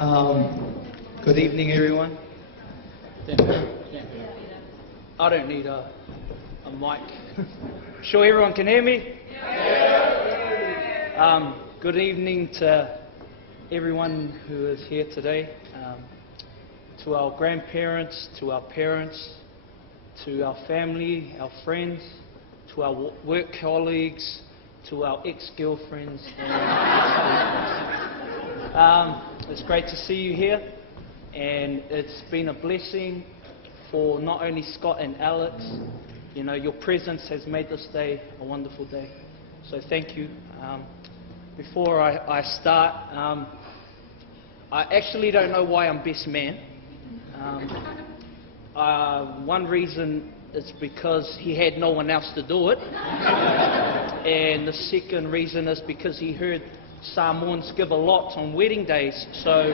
Good evening, everyone. I don't need a mic. Sure everyone can hear me? Good evening to everyone who is here today, to our grandparents, to our parents, to our family, our friends, to our work colleagues, to our ex-girlfriends. It's great to see you here, and it's been a blessing for not only Scott and Alex. You know, your presence has made this day a wonderful day. So thank you. Before I start, I actually don't know why I'm best man. One reason is because he had no one else to do it. And the second reason is because he heard Samoans give a lot on wedding days. So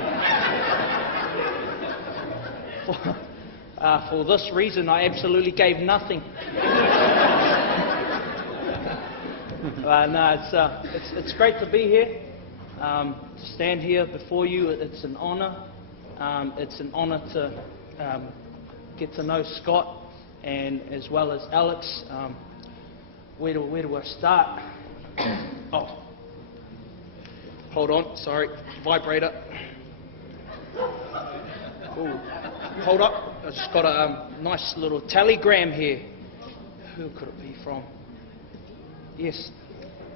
for this reason, I absolutely gave nothing. No, it's great to be here, to stand here before you. It's an honour. It's an honour to get to know Scott and as well as Alex. Where do I start? Oh, hold on. Sorry, vibrator. Ooh. Hold up. I just got a nice little telegram here. Who could it be from? Yes.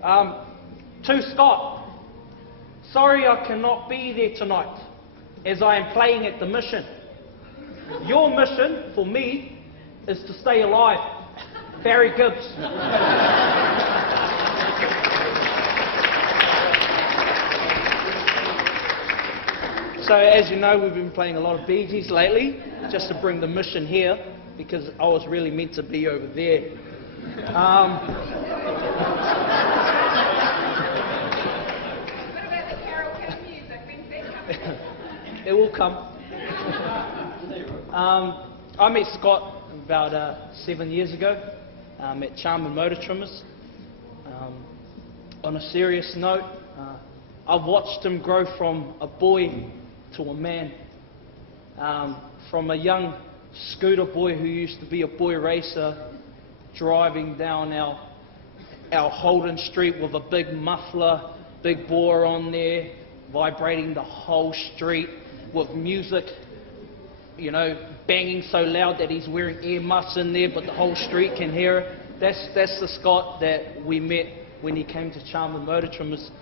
To Scott. Sorry I cannot be there tonight, as I am playing at the mission. Your mission, for me, is to stay alive. Barry Gibbs. So, as you know, we've been playing a lot of Bee Gees lately, just to bring the mission here, because I was really meant to be over there. It will come. I met Scott about 7 years ago at Charm Motor Trimmers. On a serious note, I've watched him grow from a boy to a man, from a young scooter boy who used to be a boy racer, driving down our Holden Street with a big muffler, big bore on there, vibrating the whole street with music, you know, banging so loud that he's wearing ear muffs in there, but the whole street can hear it. That's the Scott that we met when he came to Charm Motor Trimmers.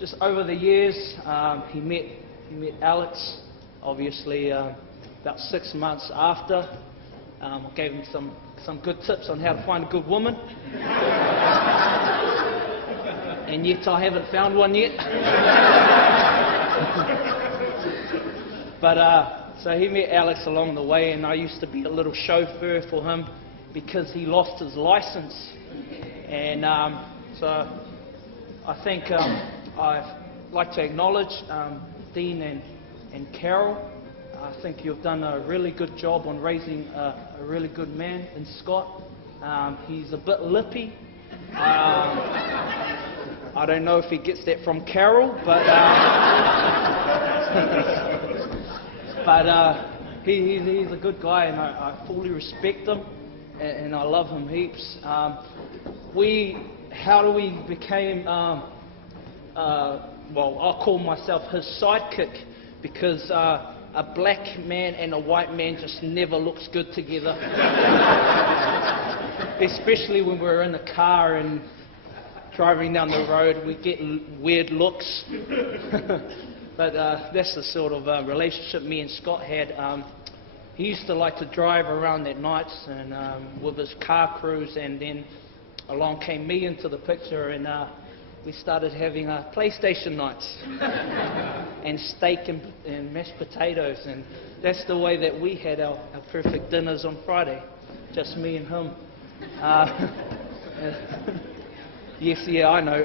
Just over the years, he met Alex, obviously about 6 months after. I gave him some good tips on how to find a good woman. And yet I haven't found one yet. But so he met Alex along the way, and I used to be a little chauffeur for him because he lost his license. And so I think I'd like to acknowledge Dean and Carol. I think you've done a really good job on raising a really good man in Scott. He's a bit lippy. I don't know if he gets that from Carol, but he's a good guy, and I fully respect him, and I love him heaps. How we became, well, I'll call myself his sidekick, because a black man and a white man just never looks good together. Especially when we're in the car and driving down the road, we get weird looks. But that's the sort of relationship me and Scott had. He used to like to drive around at nights and with his car crews, and then along came me into the picture, and we started having PlayStation nights and steak and mashed potatoes, and that's the way that we had our perfect dinners on Friday, just me and him. Yes, yeah, I know.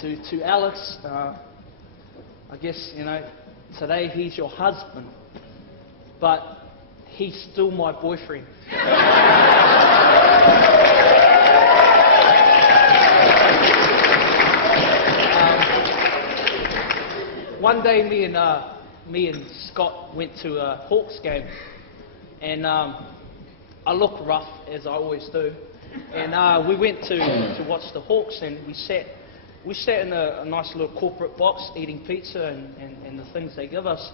To Alex, I guess, you know, today he's your husband, but he's still my boyfriend. one day me and Scott went to a Hawks game, and I look rough as I always do, and we went to watch the Hawks, and we sat in a nice little corporate box eating pizza and the things they give us,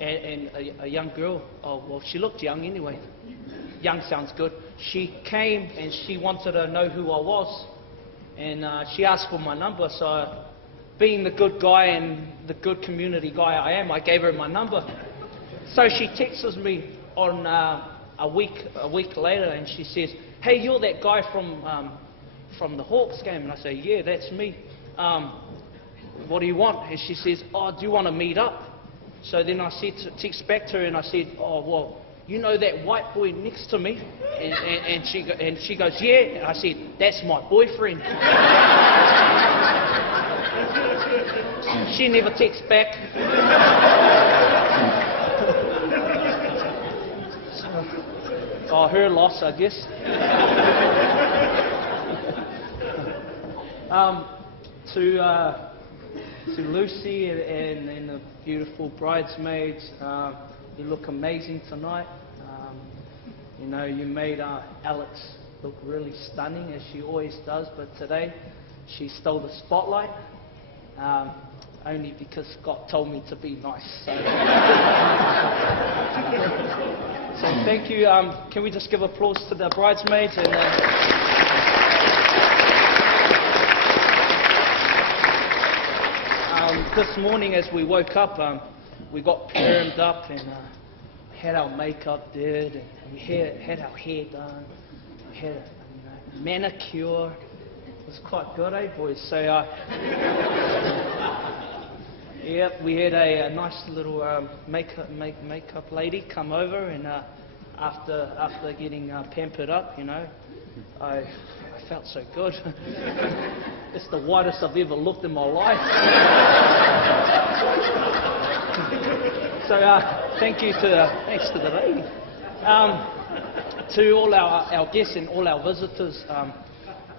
and a young girl, oh well, she looked young anyway. Young sounds good. She came and she wanted to know who I was, and she asked for my number. So, being the good guy and the good community guy I am, I gave her my number. So she texts me on a week later, and she says, "Hey, you're that guy from the Hawks game?" And I say, "Yeah, that's me. What do you want?" And she says, "Oh, do you want to meet up?" So then I text back to her and I said, "Oh, well, you know that white boy next to me?" And she goes, "Yeah." And I said, "That's my boyfriend." She never texts back. Oh, her loss, I guess. To Lucy and the beautiful bridesmaids, you look amazing tonight. You know, you made Alex look really stunning, as she always does, but today she stole the spotlight, only because Scott told me to be nice. So thank you. Can we just give applause to the bridesmaids? And this morning as we woke up, we got permed up and had our makeup did, and we had our hair done, we had a manicure. It was quite good, eh, boys? So, yeah, we had a nice little makeup lady come over, and after getting pampered up, you know, I felt so good. It's the whitest I've ever looked in my life. So thanks to the lady. To all our guests and all our visitors,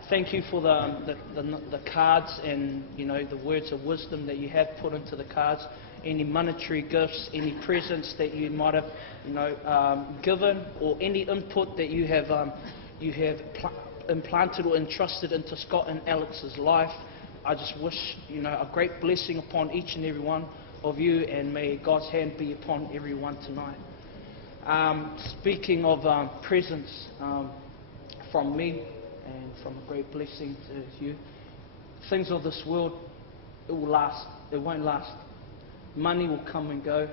thank you for the cards and, you know, the words of wisdom that you have put into the cards. Any monetary gifts, any presents that you might have, you know, given, or any input that you have implanted or entrusted into Scott and Alex's life. I just wish, you know, a great blessing upon each and every one of you, and may God's hand be upon everyone tonight. Speaking of presents from me, and from a great blessing to you, things of this world, it will last, it won't last. Money will come and go,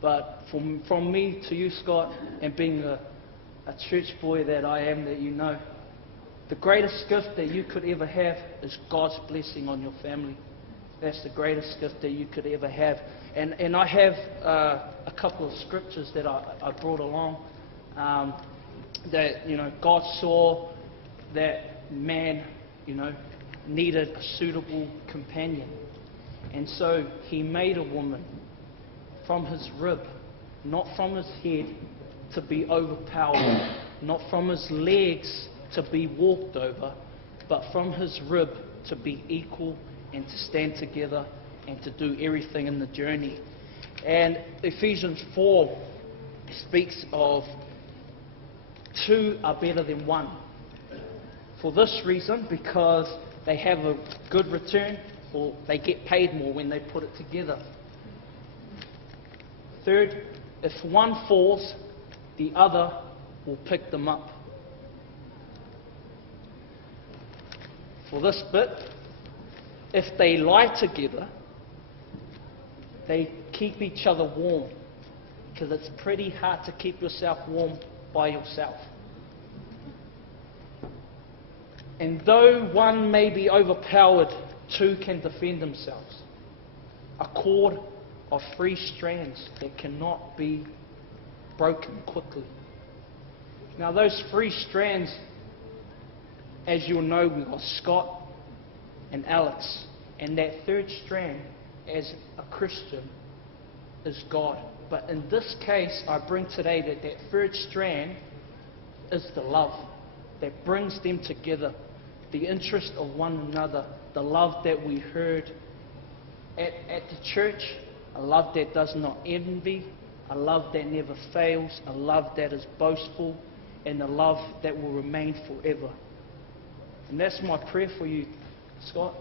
but from me to you, Scott, and being a church boy that I am, that you know, the greatest gift that you could ever have is God's blessing on your family. That's the greatest gift that you could ever have. And I have a couple of scriptures that I brought along, that, you know, God saw that man, you know, needed a suitable companion. And so he made a woman from his rib, not from his head to be overpowered, not from his legs to be walked over, but from his rib to be equal and to stand together and to do everything in the journey. And Ephesians 4 speaks of two are better than one. For this reason, because they have a good return, or they get paid more when they put it together. Third, if one falls, the other will pick them up. For this bit, if they lie together, they keep each other warm, because it's pretty hard to keep yourself warm by yourself. And though one may be overpowered, two can defend themselves. A cord of 3 strands that cannot be broken quickly. Now those 3 strands, as you'll know, we've got Scott and Alex. And that 3rd strand, as a Christian, is God. But in this case, I bring today that 3rd strand is the love that brings them together. The interest of one another, the love that we heard at the church, a love that does not envy, a love that never fails, a love that is boastful, and a love that will remain forever. And that's my prayer for you, Scott.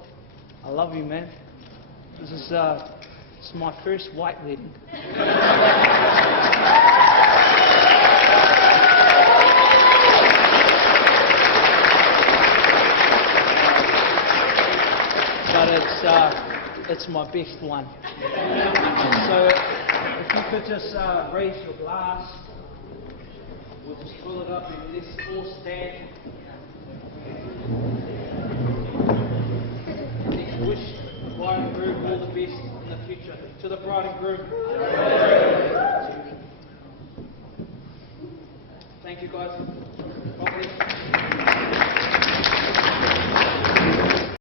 I love you, man. This is my first white wedding. But it's my best one. So if you could just raise your glass, we'll just fill it up and let's all stand. Let's wish the bride and groom all the best in the future. To the bride and groom. Thank you, guys.